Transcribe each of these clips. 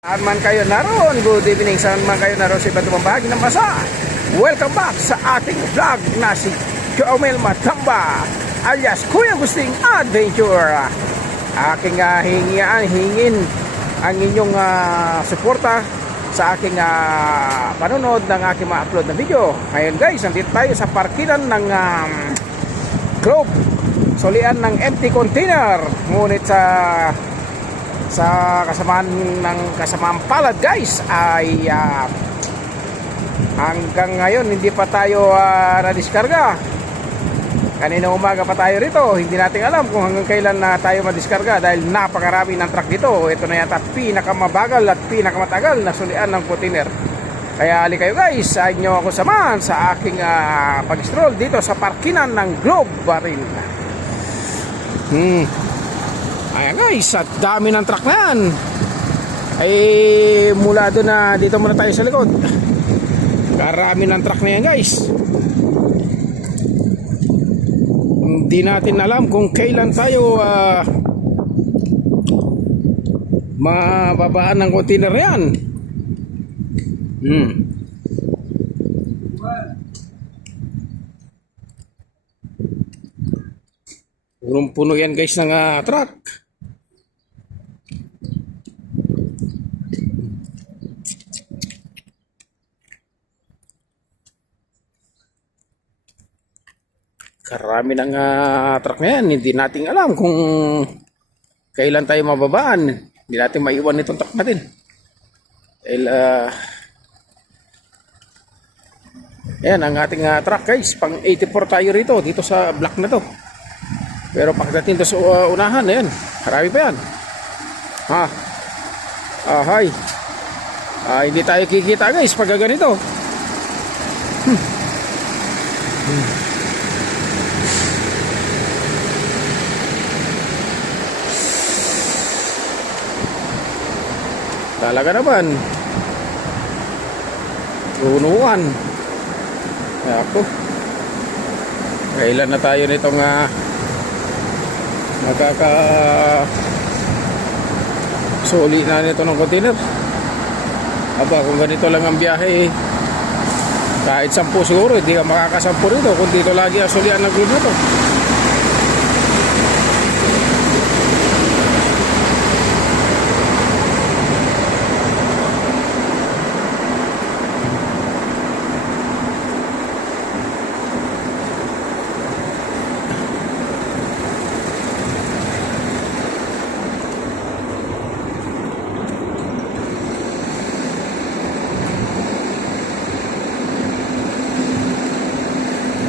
Saan man kayo naroon, good evening. Saan man kayo naroon sa iba't ibang bahagi ng bansa, welcome back sa ating vlog na si Jomel Matamba alias Kuya Gusting Adventure. Aking hingin ang inyong suporta sa aking panonood ng aking ma-upload na video. Ngayon guys, nandito tayo sa parkiran ng Globe, solian ng empty container. Ngunit sa kasamaan palad guys ay hanggang ngayon hindi pa tayo nadiskarga. Kanina umaga pa tayo rito, hindi natin alam kung hanggang kailan na tayo madiskarga dahil napakarami ng truck dito. Ito na yata pinakamabagal at pinakamatagal na sulian ng container. Kaya ali kayo guys, sa inyo ako samahan sa aking pag-stroll dito sa parkinan ng Globe Baril. Ayan guys, at dami ng truck na yan. Ay mula doon na dito muna tayo sa likod. Karami ng truck na yan guys. Hindi natin alam kung kailan tayo mababaan ng container na yan. Punong-puno yan guys ng truck. Karami ng truck na yan. Hindi natin alam kung kailan tayo mababaan. Hindi natin maiwan itong truck natin. Dahil yan ang ating truck guys. Pang 84 tayo rito. Dito sa block na to. Pero pagdating sa unahan, ayan, marami pa yan. Hay. Hindi tayo kikita guys pag ganito. Talaga naman. Punuan. Ako. Kailan na tayo nitong suli na nito ng container. Aba, kung ganito lang ang biyahe, kahit 10 siguro hindi ka makakasampu rito kung dito lagi ang sulian ng Globe nito.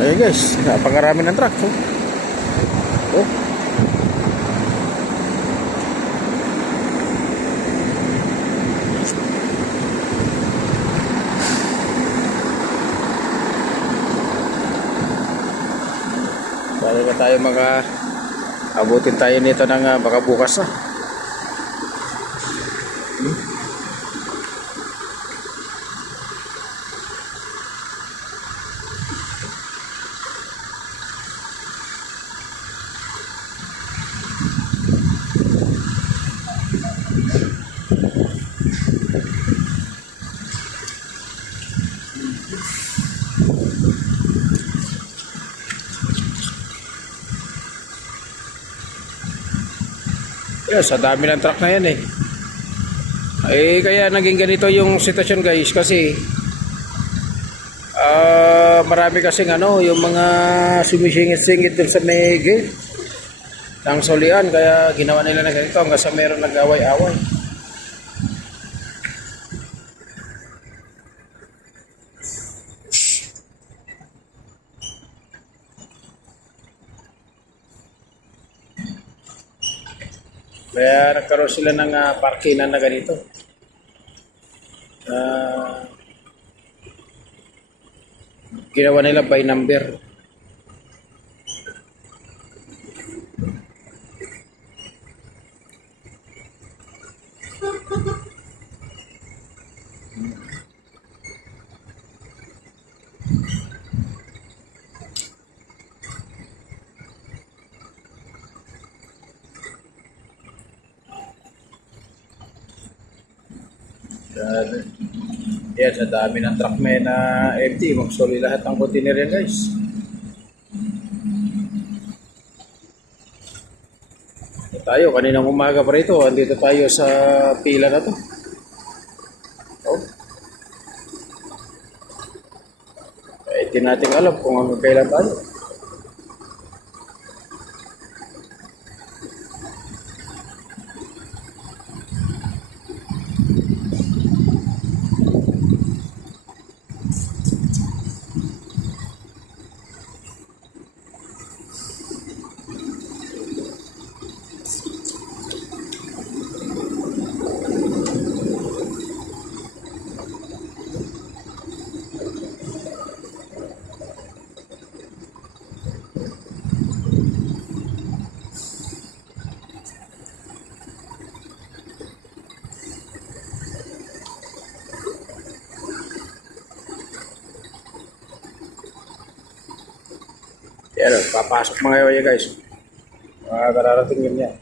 Ayan guys, napakarami ng truck. Oh. Bali na tayo abutin tayo nito ng baka bukas na. Yes, sa dami ng truck na yan kaya naging ganito yung sitwasyon guys kasi marami kasing yung mga sumisingit-singit dun sa may gate ng solian, kaya ginawa nila na ganito hanggang sa meron nag-away-away. Kaya nagkaroon sila ng parkinan na ganito. Ginawa nila by number. Uh, Yan, sa dami ng truck may na empty. Magsuli lahat ng container yan guys. Tayo, kaninang umaga pa rito. Andito tayo sa pila na to. Oh. Di natin alam kung hanggang kailan tayo. Yan, papasok mga kayo guys. Kararating yun yan.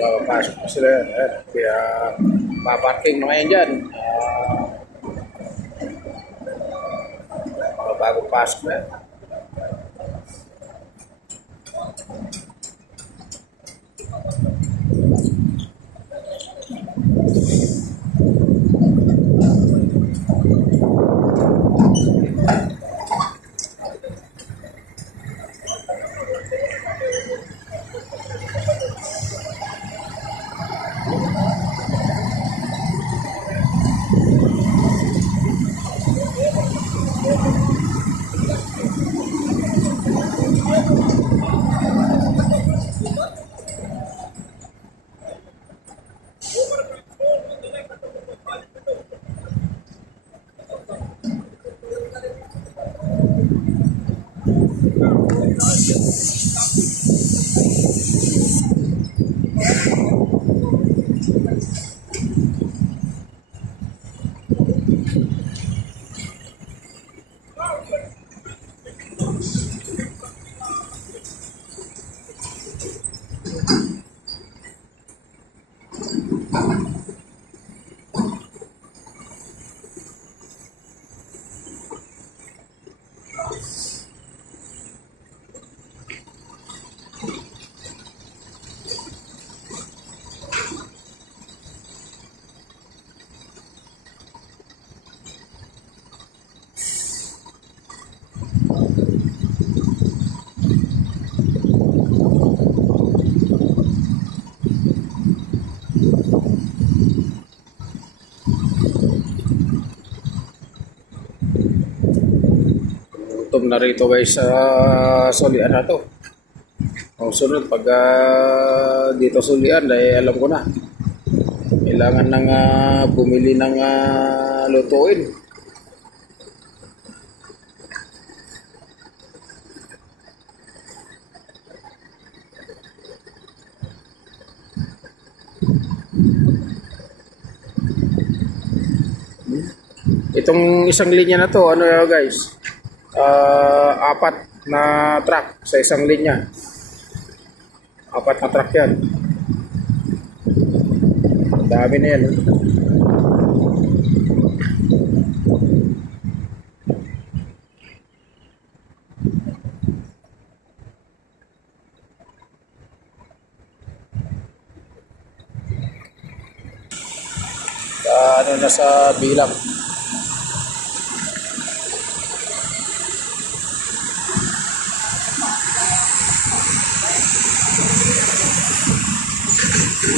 Papasok na sila yan. Kaya paparking mga yan dyan. Mga bagong pasok na yan. Gutom na rito guys sa sulian na to. Ang sunod pag dito sulian dahil alam ko na kailangan nang bumili ng lutuin. Itong isang linya na to, ano guys, apat na truck sa isang linya. Apat na truck yan. Dami na yan. Ano na sa bilang.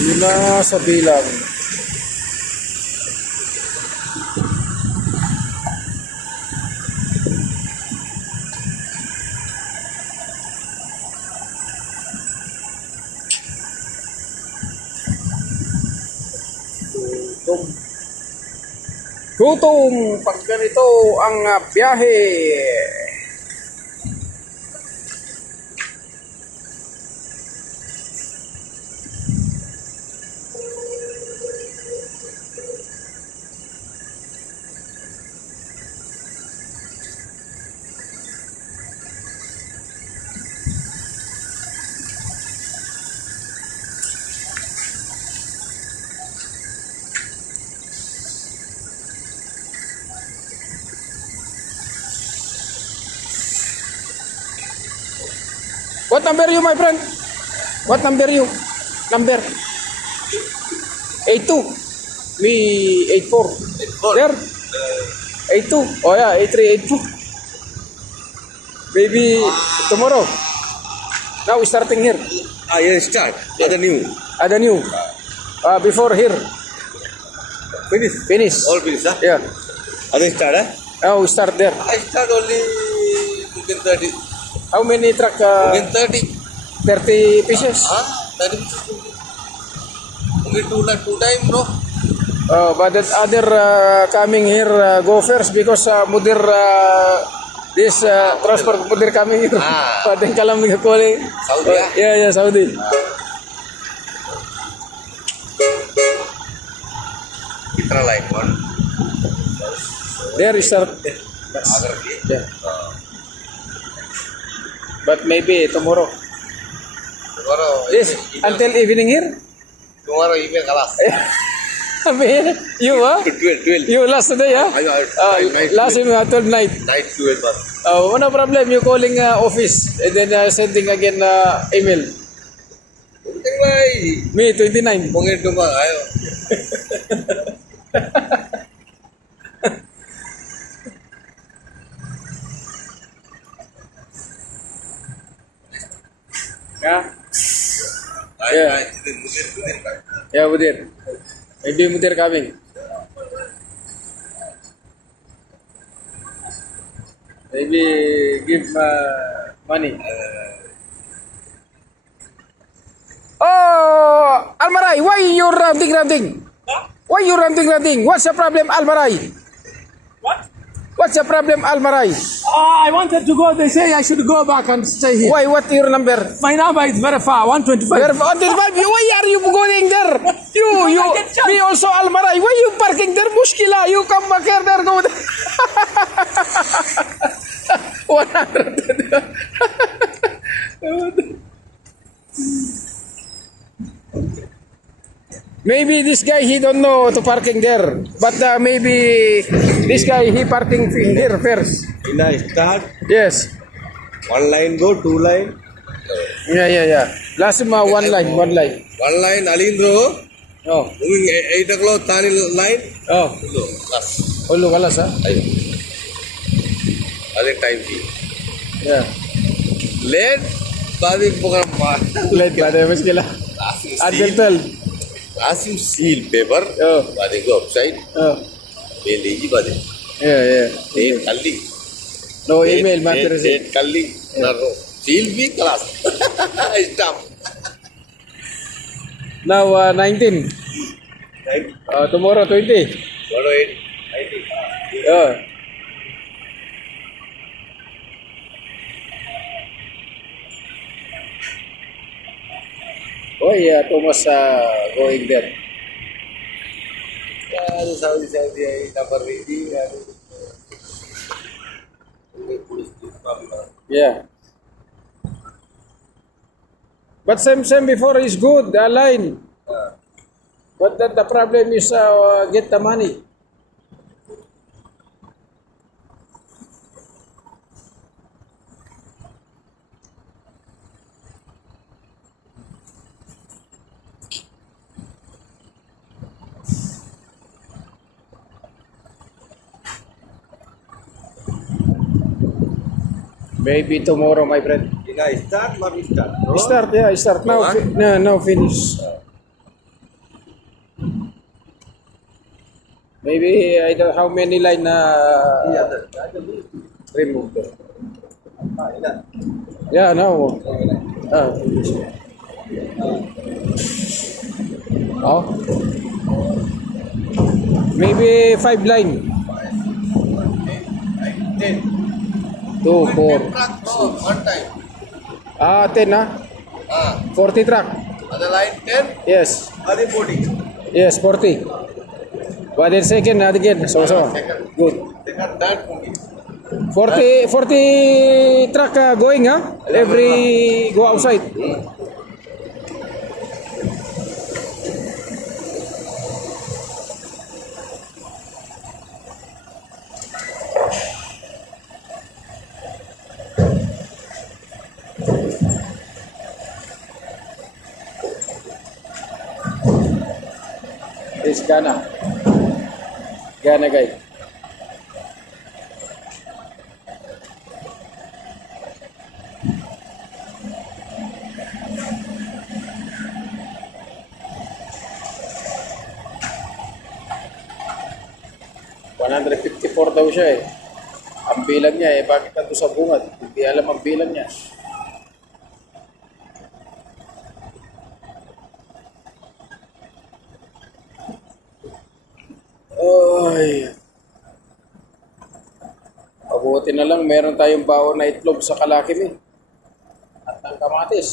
Yun na sa bilang. Gutom pag ganito ang biyahe. What number you, my friend? What number you? Number? 82. Me 84. There? 82. Oh yeah, 83, 84. Maybe tomorrow. Now we starting here. Yeah, start. Other new. Ada new. Before here. Finish. Finish. All finish, huh? Yeah. Other start, huh? Now we start there. I start only within 30. How many truck? Within 30. 30 pieces. 30 pieces. Only two time, bro. But that other coming here go first because Mudir this transport Mudir coming here. But then kalam calling. Saudi, Yeah, Saudi. Kitra line one. There is start. Agar di. Yeah. But maybe tomorrow. Tomorrow. Yes, until evening here. Tomorrow evening class. I mean, you 12. You last today, huh? Night Last 12 night. Night 12 bus. No problem. You calling office and then sending again email. Penting bay. Me 29. Mungkin cuma ayo. Yeah. Ay, Yeah. ay, Mudir. Yeah, Mudir. Maybe Mudir coming. Maybe give money. Oh, Almaray, why you ranting? Why you ranting? What's the problem, Almaray? What? What's the problem, Almaray? I wanted to go. They say I should go back and stay here. Why? What your number? My number is very far, 125. Why are you going there? You, me also Almaray. Why you parking there? Mushkila. You come back here, there, go there. 100. Maybe this guy he don't know to parking there, but maybe this guy he parking here first. In a start, Yes. one line go, two line. Yeah. Last one line. One line, Alindro. Oh. Moving 8 o'clock, Tani line. Oh. Hello, class. Ulu kalas ha? Ayo. Alin time fee. Yeah. Late, badi bukan Late ba? Dahil mas kila. Until 12. Last you seal paper, Oh. badi go upside. Oh. Beli badi. Yeah. Date kalli. No email matter. Date kalli. Naro. Seal be class. Stop. Now 19. Right. Tomorrow 20. What do it? Yeah. Oh yeah, Thomas going there. Saudi ay number ready. Yeah. But same before is good, the line. But the problem is get the money. Maybe tomorrow, my friend. Did I start? What we start? Start, yeah, start now. Go on. No, now finish. Maybe I don't how many line remove. Yeah, now. Oh. Maybe 5 line. 2, 4. One time. 10 40 truck. Other line 10. Yes. Other 40. Yes, 40. But then second again. So. Good. Second, that 40. 40 truck going every go outside. This Ghana guy. $154 daw siya eh. Ang bilang niya eh, bakit nandun sa bungad? Hindi alam ang bilang niya. Ay. Mabuti na lang, meron tayong baon na itlog sa Kalakim eh. At ng kamatis.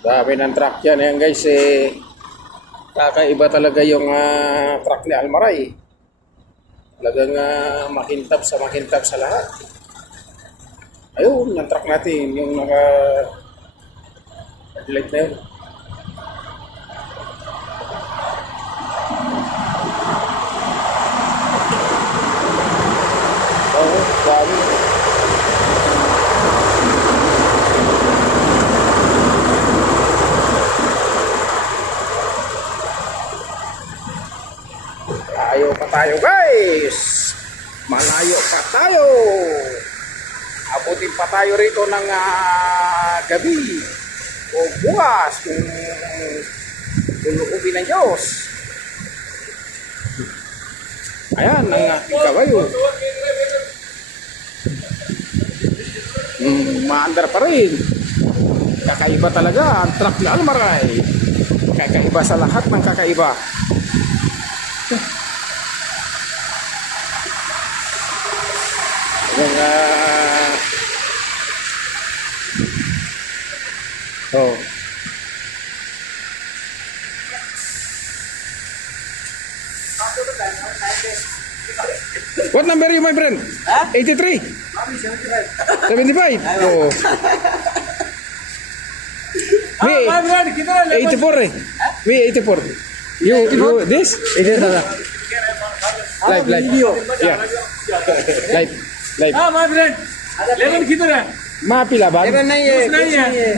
Dami ng truck yan. Ayan guys, kakaiba talaga yung truck ni Almaray. Talagang makintab sa lahat. Ayun, yung truck natin, yung naka-headlight na yun. Oo, dami. Malayo pa tayo guys. Malayo pa tayo. Abutin pa tayo rito ng gabi o bukas kung luluubin ng Diyos. Ayan ang ating kabayo. Maandar pa rin. Kakaiba talaga ang truck ni Almaray. Kakaiba sa lahat ng kakaiba. Yung oh. What number are you, my friend? 83? 75? Oh. Me, 84 eh. Me, 84. You, this? Live. Yeah. Live. my friend. Lemon किधर है? Mapila ba? नहीं है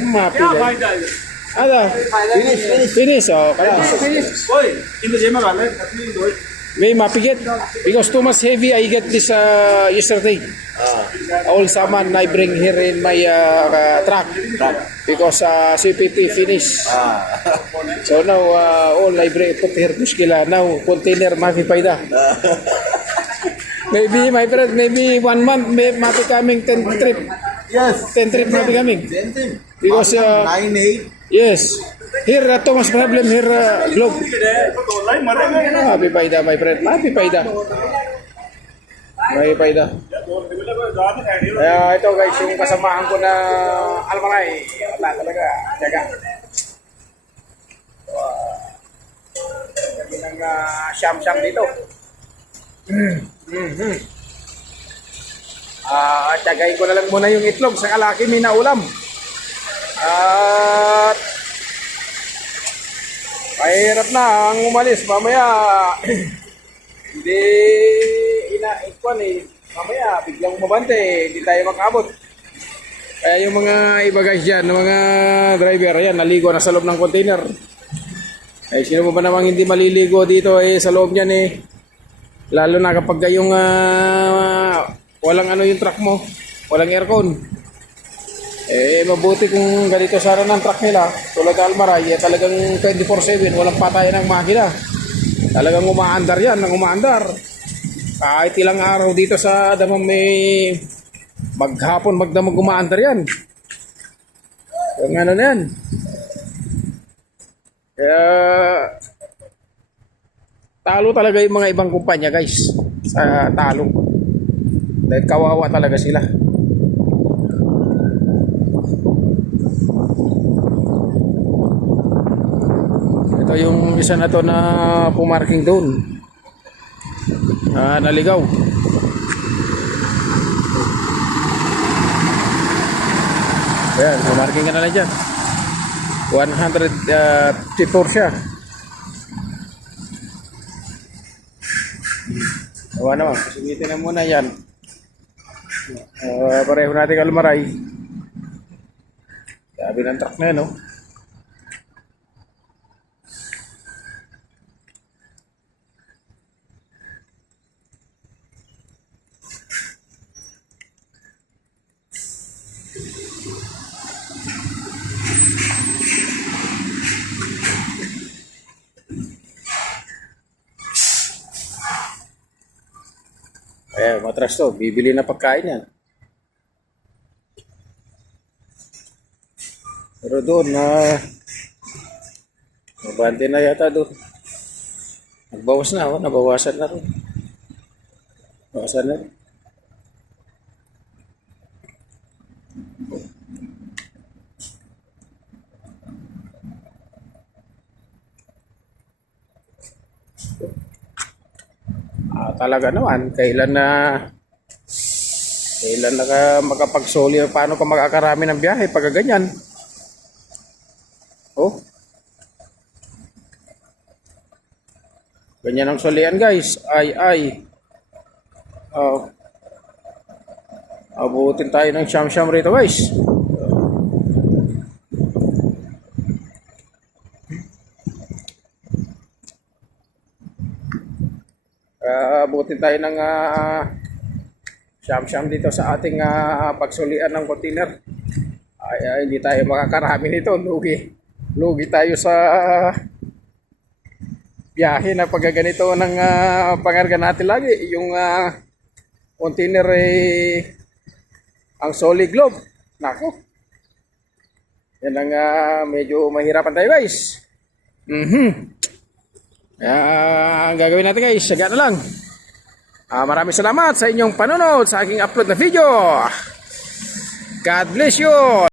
Mapila. क्या फायदा है Ada. Finish. Oh, kaya. ओए in the जेमा वाले अपनी दो May mapigit. Because too much heavy, I get this yesterday. All saman I bring here in my truck. Because CPT finish. So now, all I bring, put here muskila. Now, container mapipayda. Maybe, my friend, maybe 1 month, may mapi kaming 10 trip. Yes. 10 trip mapi kaming. Same thing. Because, 9, 8. yes. Here, Thomas problem here, Globe. Mapipayda, my friend. Mapipayda. Kaya ito guys, yung kasamahan ko na Almaray. Wala talaga. Tiyaga. Kami ng siyam-siyam dito. Tiyagain ko na lang muna yung itlog sa Kalakim na ulam. At mahirap na ang umalis. Mamaya hindi ikuan eh. Mamaya biglang umabante, hindi tayo makabot. Kaya yung mga iba guys dyan, mga driver, ayan, naligo na sa loob ng container. Eh, sino mo ba namang hindi maliligo dito sa loob niyan Lalo na kapag yung walang ano yung truck mo, walang aircon. Mabuti kung ganito sana ng truck nila, tulad ng Almaray, talagang 24/7, walang patayan ng makina. Talagang umaandar yan, umaandar. Kahit ilang araw dito sa damang may maghapon, magdamag umaandar yan. Yung ano na yan. Kaya talo talaga yung mga ibang kumpanya guys. Talo. Dahil kawawa talaga sila. Ito yung isa na to na pumarking doon. Naligaw. Ayan, pumarking ka na lang dyan. 154 siya. Awa naman, pasungitin na muna yan. Pareho natin Almaray. Sabi ng truck na yan, no? Matras to, bibili na pagkain yan. Pero doon mabante na yata doon. Nagbawas na, nabawasan na rin. Bawasan na rin. Talaga naman, kailan na makapagsoli, paano ka makakarami ng biyahe pag ganyan? Ganyan ang solian guys. Abutin tayo ng siyam-siyam rito guys. Abutin tayo ng siyam-siyam dito sa ating pagsulian ng container. Hindi tayo makakarami nito. Lugi tayo sa biyahe na paggaganito ng pangarga natin lagi. Yung container ang solid globe. Nako. Yan ang medyo mahirapan tayo guys. Ang gagawin natin guys, saga na lang. Maraming salamat sa inyong panonood sa aking upload na video. God bless you.